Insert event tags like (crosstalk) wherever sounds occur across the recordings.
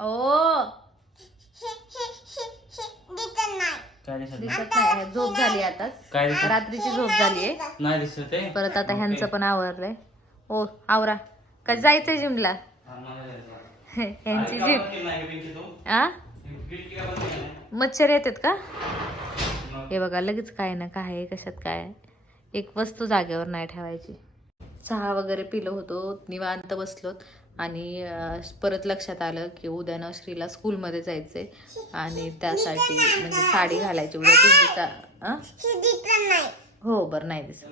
ओ. काय दिसत नाही? दिसत नाही झोप झाली आता काय दिसत? रात्रीची झोप झालीये नाही दिसत आहे? परत आता ह्यांचं पण आवरलंय. ओ आवरा. कधी जायचंय जिमला. ह्यांची जिम. का का? आ? का? मच्छर येतात का? हे बघा लगेच काय ना काय आहे, कशात काय आहे. एक वस्तू जागेवर नाही ठेवायची. चहा वगैरे पिलं होतो निवांत बसलोत. आणि परत लक्षात आलं की उद्या ना श्रीला स्कूलमध्ये जायचंय. आणि त्यासाठी म्हणजे साडी घालायची. उद्या दिंडीचा? हो बरं नाही दिसत.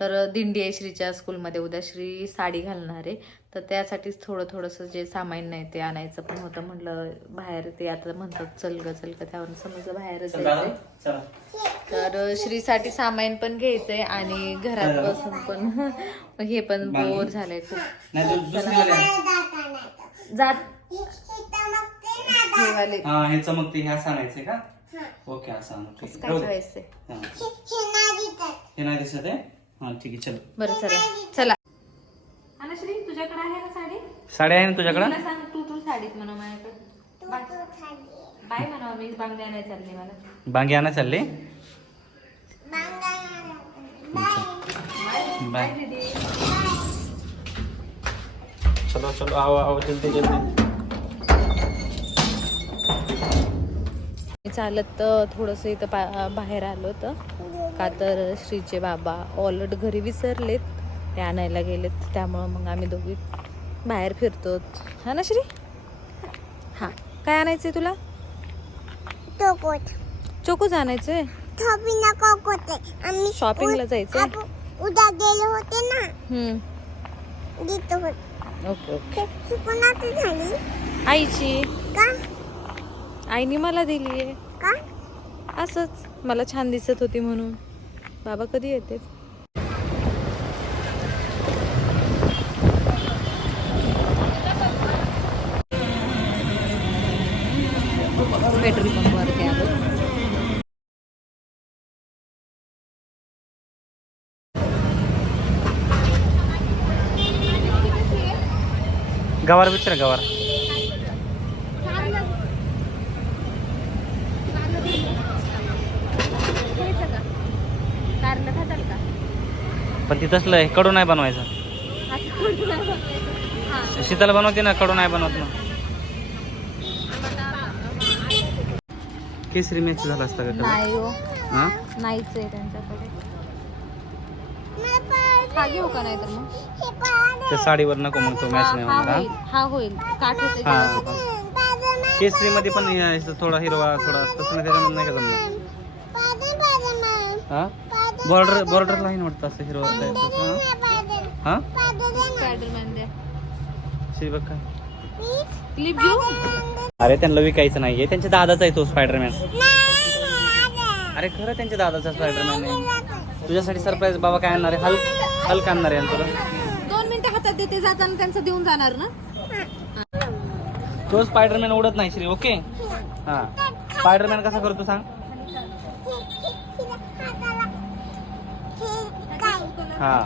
तर दिंडी आहे श्रीच्या स्कूलमध्ये. उद्या श्री साडी घालणार आहे. तर त्यासाठीच थोडं थोडंसं जे सामान नाही ते आणायचं पण होतं म्हटलं बाहेर ते आता म्हणतात चल ग चल ग. त्यावर समजलं बाहेरच चला. तर श्रीसाठी सामान पण घ्यायचंय आणि घरात बसून पण (laughs) हे पण बोर झालंय खूप. जात. हे वाले. हा हे चमकते हे असं आणायचंय का? ओके असं. काय हा. नाही दिसत. आहे? हा ठीक आहे चल. बरं चला. चला. श्री तुझ्याकडे आहे ना साडी? साडी आहे ना तुझ्याकडं? सांग तू तू साडीत म्हणा माझ्याकडे. बाय म्हणा मी बांगडी आणायला चालली मला. बांगी आणा चालली? बाय बाय दीदी चलो चलो आओ आओ जल्दी जल्दी। मी चालत थोडंसं इथं पा बाहेर आलो तर का तर श्रीचे बाबा ऑलरेड घरी विसरलेत. ते आणायला गेलेत. त्यामुळं मग आम्ही दोघी बाहेर फिरतो. हा ना श्री? हां. काय आणायचंय तुला? चोकोच आणायचंय आम्ही शॉपिंगला आपण उद्या गेले होते ना? हम्म, होते. Okay okay. कोणाची झाली? आईची. का? आईने मला दिली आहे का? असंच. मला छान दिसत होती म्हणून. बाबा कधी येते गवार गवार. कारलं खाताल का पण ती तसलं आहे कडू नाही बनवायचं. शीताला बनवते ना कडू नाही बनवत ना. केसरी मॅच झाला असता का हो. हा? नाहीच आहे त्यांच्याकडे. हा घेऊ का नाही तर मग? पाहिलं त्या साडीवर नको मग तो मॅच नाही हा होणार होईल हा होईल. काठ होते हा जरासं. हा. केसरी मध्ये पण हे असं थोडा हिरवा थोडा तसं नाही त्याच्यामध्ये नाही का जमणार? हा? बॉर्डर बॉर्डर लाईन वाटतं असं हिरवा हा? हा? द्या बघ काय. क्लिप घेऊ? अरे त्यांना विकायचं नाहीये. त्यांच्या दादाचा आहे तो स्पायडरमॅन अरे खरं त्यांच्या दादाचा स्पायडरमॅन आहे. तुझ्यासाठी सरप्राईज बाबा काय आणणार आहे? हल्क हल्क आणणार आहे तुला दोन मिनिटं हातात देते जाताना त्यांचं देऊन जाणार ना? तो स्पायडरमॅन उडत नाही श्री ओके हा. स्पायडरमॅन कसा करतो सांग? हा.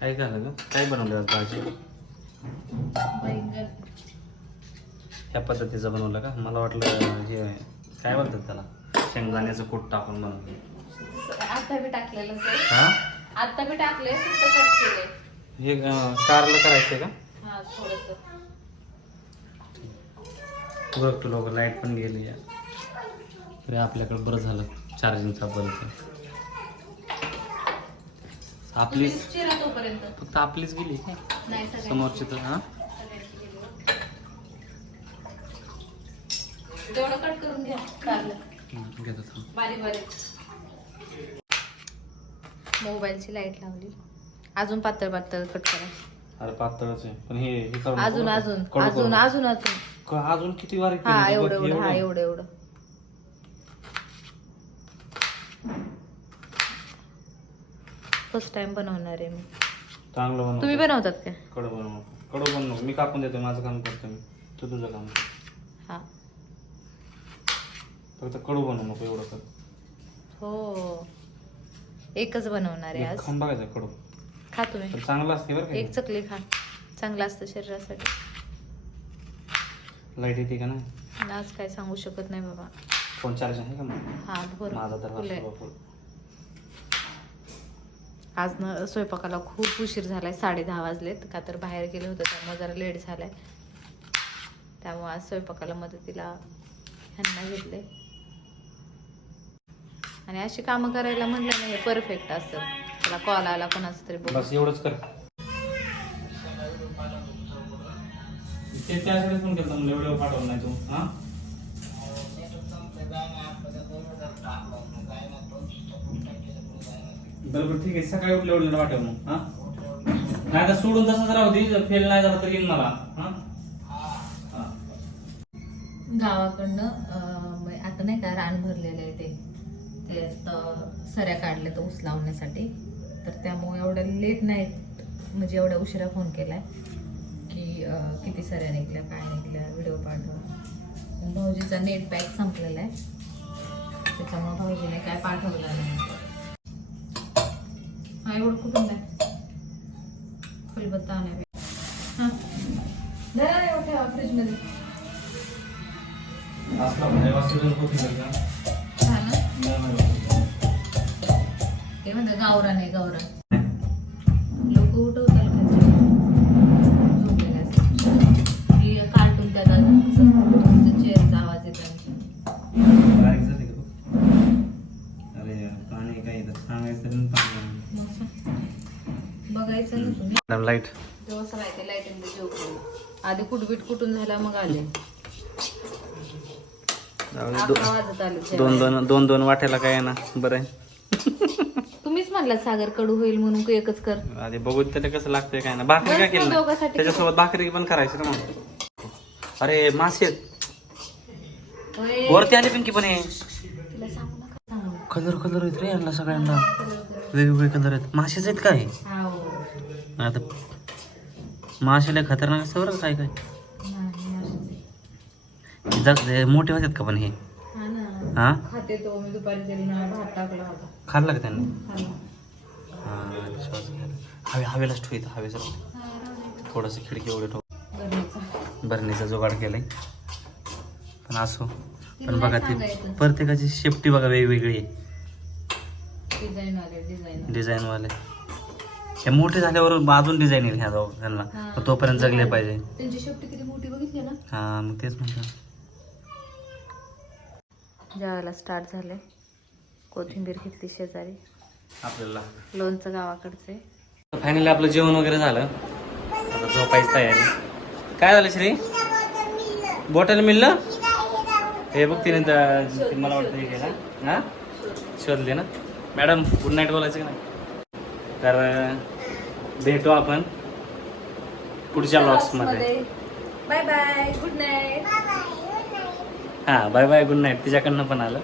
काय झालं ग? काय बनवलं भाजी? ह्या पद्धतीचं बनवलं का? मला वाटलं हे काय बोलतात त्याला? शेंगदाण्याचं कूट टाकून बनवलं. आता बी टाकलेलं सर हा? आता बी टाकले फक्त कट केले हे अं, कारलं करायचंय का? हा थोडस. बघ तुला लाइट पण गेली या तरी आपल्याकडे बरं झालं चार्जिंगचा बल्ब. आपलीच चिरा तोपर्यंत. फक्त आपलीच गेली नाही सगळ्यांची. समोरची तर हा? तेवढं कट करून घ्या कारलं. हं, घेतो थांब. बारीक बारीक. मोबाईलची लाइट लावली. अजून पातळ पातळ कट करा. अरे पातळच आहे. पण हे हे करू नको अजून? अजून कडू करू अजून नको. अजून अजून. क- अजून किती वारी हा? एवढं एवढं हा एवढं एवढं. फर्स्ट टाइम बनवणार आहे मी. चांगलं बनव तुम्ही बनवतात काय कडू बनव कडू बनव मी कापून देतो माझं काम करतो मी. तू तुझं काम कर. हा. फक्त कडू बनवू नको एवढं कर हो. एकच बनवणार आहे आज. खाऊन बघायचं कडू खा तुम्ही. पण चांगलं असते बरं का. एक चकली खा. चांगलं असतं शरीरासाठी. लाइट येते का नाही? आज काय सांगू शकत नाही बाबा. फोन चार्ज आहे का मग? हा भर माझा तर फुल. आहे. वाजतो बापू. आज न स्वयंपाकाला खूप उशीर झालाय साडे दहा वाजलेत. का तर बाहेर गेले होते त्यामुळे जरा लेट झालाय. त्यामुळे आज स्वयंपाकाला मदतीला ह्यांना घेतले आणि अशी कामं करायला म्हणलं नाही परफेक्ट असतं त्याला कॉल आला कोणाचा तरी बघ बस एवढंच कर. ते त्यासाठीच पण केलं म्हणलं एवढं पाठवलं नाही तू हा? बरोबर ठीक आहे. सकाळी उठल्या उठल्या पाठव मग हा? नाही तर सोडून तसंच राहू दे फेल नाही झाला तर येईन मला हा? हा. गावाकडनं अं, म- आता नाही का रान भरलेलं आहे ते. ते सऱ्या काढल्या तर ऊस लावण्यासाठी. तर त्यामुळे एवढं लेट नाही म्हणजे एवढ्या उशिरा फोन केलाय की किती सऱ्या निघल्या काय निघल्या व्हिडिओ पाठव. भाऊजीचा नेट पॅक संपलेला आहे. त्याच्यामुळे भाऊजीने काय पाठवलं नाही. हा एवढं कुठून नाही फुलबत्ता आणावे हां. जरा ठेवा फ्रीजमध्ये ते म्हणतात गावरान आहे गावरान लोक उठवताल खाली झोपलेले असतात. ती कार्टून कसं चेअरचा आवाज येतो बारीक झाली का तू? अरे यार, पाणी काय इथं सांगायचं तरी पाणी बघायचं ना तुम्ही. लाइट जेव्हा जेव आधी कुटबीट कुटून झाला मग आले. दोन. दोन दोन दोन वाट्याला काय आहे ना बरं आहे तुम्हीच म्हणला सागर कडू होईल म्हणून एकच कर आधी बघू त्याला कसं लागतंय काय ना भाकरी काय केलं? दोघांसाठी त्याच्यासोबत भाकरी पण करायची ना मग अरे मासे. होय. वरती आले पण की पण हे तिला सांगू नका सांगू नका. कलर कलर आहेत रे यांना सगळ्यांना वेगवेगळे कलर आहेत मासेच आहेत काय हा, हो. आता मासेला खतरनाक असतं बरं काय काय जास्त मोठे होतात का पण हे? हा ना. हा? खाते तो मी दुपारी तरी ना भात टाकला होता. खाल्लं का त्यांनी? खाल्ला. हा श्वास घ्यायला हवे हवेलाच ठेवू इथं हवेच. थोडंसं खिडकी एवढं ठेव. भरणीचा जुगाड केलाय. पण असो. पण बघा ती. प्रत्येकाची शेफ्टी बघा वेगवेगळी आहे. डिझाईन वाले डिझाईन डिझाईन वाले हे मोठे झाल्यावर अजून डिझाईन येईल ह्या जाऊ त्यांना तोपर्यंत जगले पाहिजे. त्यांची शेपटी किती मोठी बघितली ना? हा मग तेच म्हणतो जेवायला स्टार्ट झाले कोथिंबीर घेतली शेजारी. आपल्याला. लोणचं गावाकडचे फायनली आपलं जेवण वगैरे झालं. आता झोपायची तयारी. काय झालं श्री? बॉटल मिळलं? हे बघ तिने मला वाटतं हे केलं. हा? शोधले ना. मॅडम गुड नाईट बोलायचं का नाही? तर भेटू आपण पुढच्या लॉक्समध्ये बाय बाय गुड नाईट हां बाय बाय गुड नाईट. तिच्याकडनं पण आलं.